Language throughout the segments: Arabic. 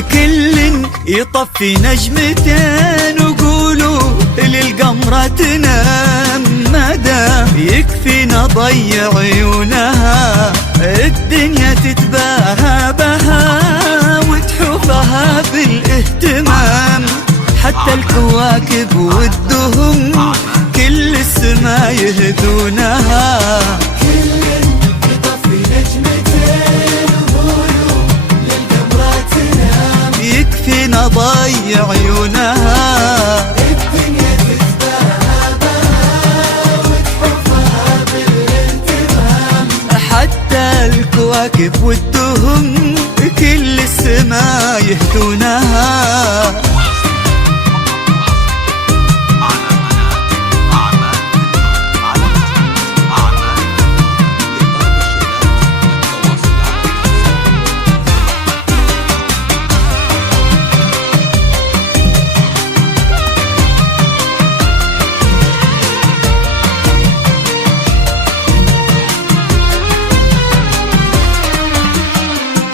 كل يطفي نجمتين وقولوا للقمرة تنام مدى يكفينا ضيع عيونها الدنيا تتباهى بها وتحوفها بالاهتمام حتى الكواكب والدهم كل السما يهدونها يكفينا ضيع عيونها الدنيا تتباهى بها وتحفها بالانتمام حتى الكواكب والدهم كل السما يهدونها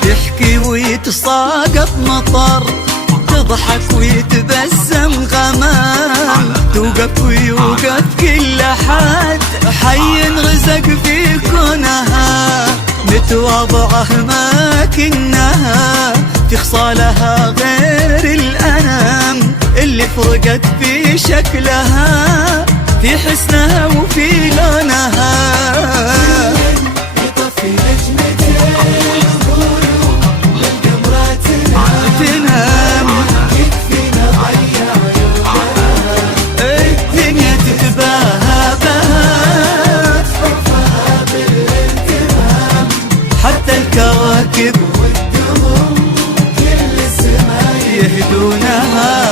تحكي ويتساقط مطر تضحك ويتبسم غمام توقف ويوقف كل حد حي رزق في كونها متواضعه ما كنها في خصالها غير الأنام اللي فرقت في شكلها في حسنها وفي لونها يطفي نجمتين تنام يكفينا ضيع عيونها الدنيا تتباهى بها تحفها بالانتمام حتى الكواكب والدهم كل السما يهدونها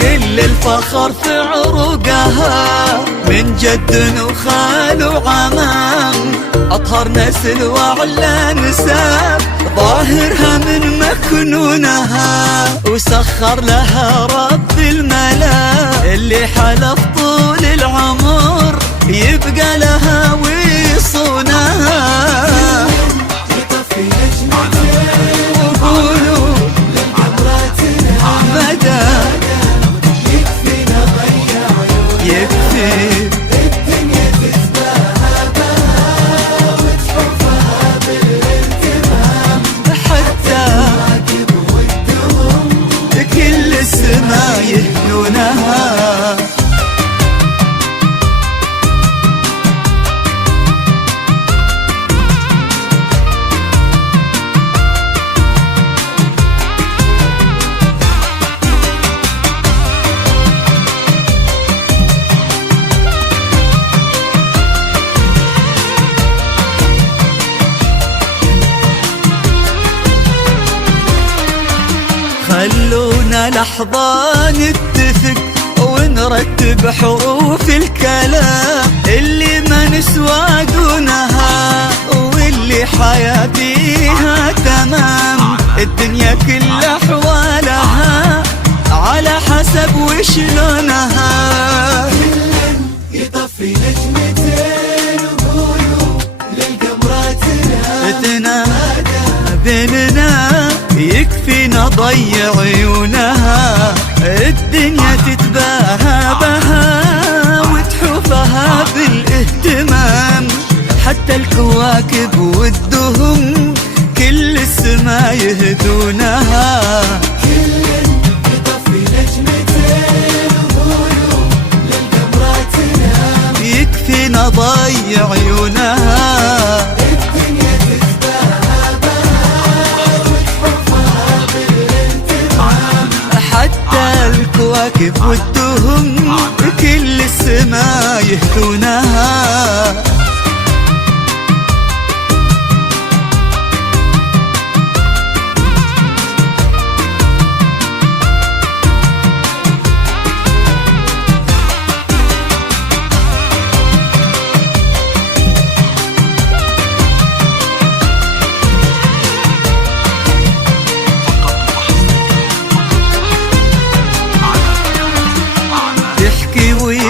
كل الفخر في عروقها من جد وخال وعمام أطهر نسل وأعلى نساب ظاهرها من مكنونها وسخر لها رب الملا اللي حلف طول العمر يبقى لها ويصونها يطفي نجمتين وقولوا عبراتنا مدى يكفينا ضيع عيونها يكفي الدنيا تتباهى بها وتحفها بالانتمام حتى الكواكب والدهم كل السما يهدونها خلونا لحظة نتفق ونرتب حروف الكلام اللي ما نسوى دونها واللي حياتيها تمام الدنيا كل أحوالها على حسب وشلونها يطفي نجمتين وقولوا للقمرة تنام بيننا يكفينا ضيع عيونها الدنيا تتباهى بها وتحوفها بالاهتمام حتى الكواكب والدهم كل السما يهدونها يطفي نجمتين وقولوا للقمرة يكفينا ضيع عيونها الدنيا تتباهى بها وتحفها بالانتمام حتى الكواكب والدهم كل السما يهدونها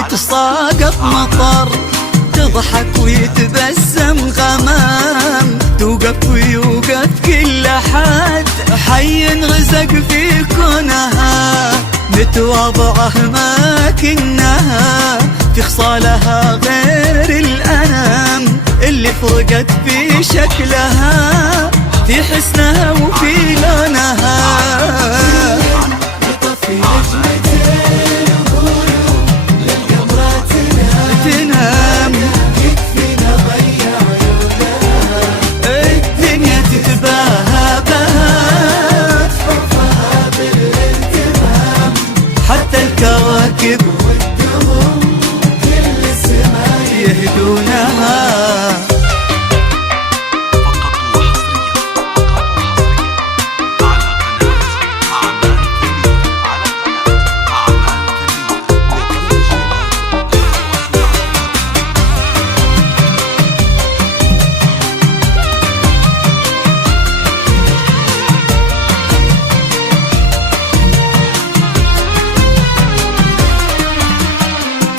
يتساقط مطر، تضحك ويتبسم غمام، توقف ويوقف كل حد، حي رزق في كونها، متواضعة ما كنها، في خصالها غير الأنام، اللي فرقت في شكلها، في حسنها وفي لونها. يطفي نجمتين وقولوا للقمرة تنام، يكفينا ضيع عيونها، الدنيا تتباهى بها، حبها بالانتمام، حتى الكواكب والدهون كل السماء يهدونها.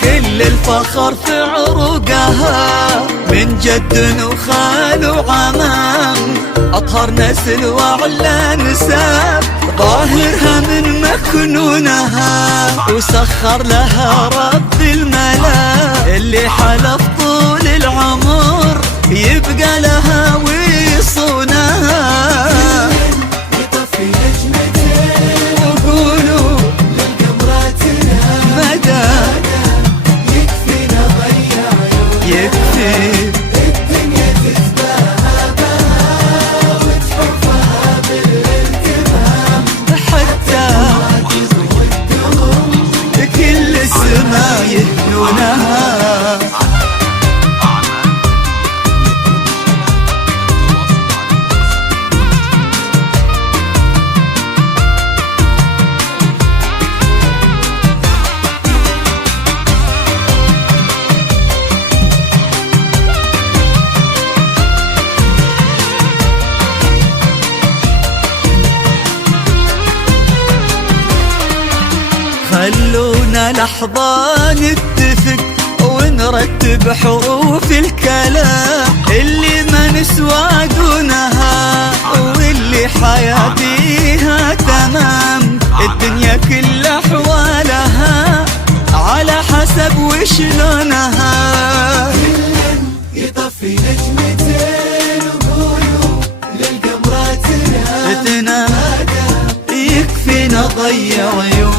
كل الفخر في عروقها، من جد وخال وعمام، أطهر نسل وأعلى نساب، ظاهرها من مكنونها، وسخر لها رب الملا، اللي حلف طول العمر يبقى لها ويصونها. يطفي نجمتين وقولوا للقمرة تنام، مدى يكفينا ضيع عيونها، يكفي، الدنيا تتباهى بها، وتحفها بالانتمام، حتى والدهون كل السماء يهنونها. خلونا لحظة نتفق ونرتب حروف الكلام، اللي ما نسوى دونها، واللي حياتيها تمام، الدنيا كل أحوالها على حسب وشلونها. يطفي نجمتين وقولوا للقمرة تنام، تنام، يكفينا ضيع عيون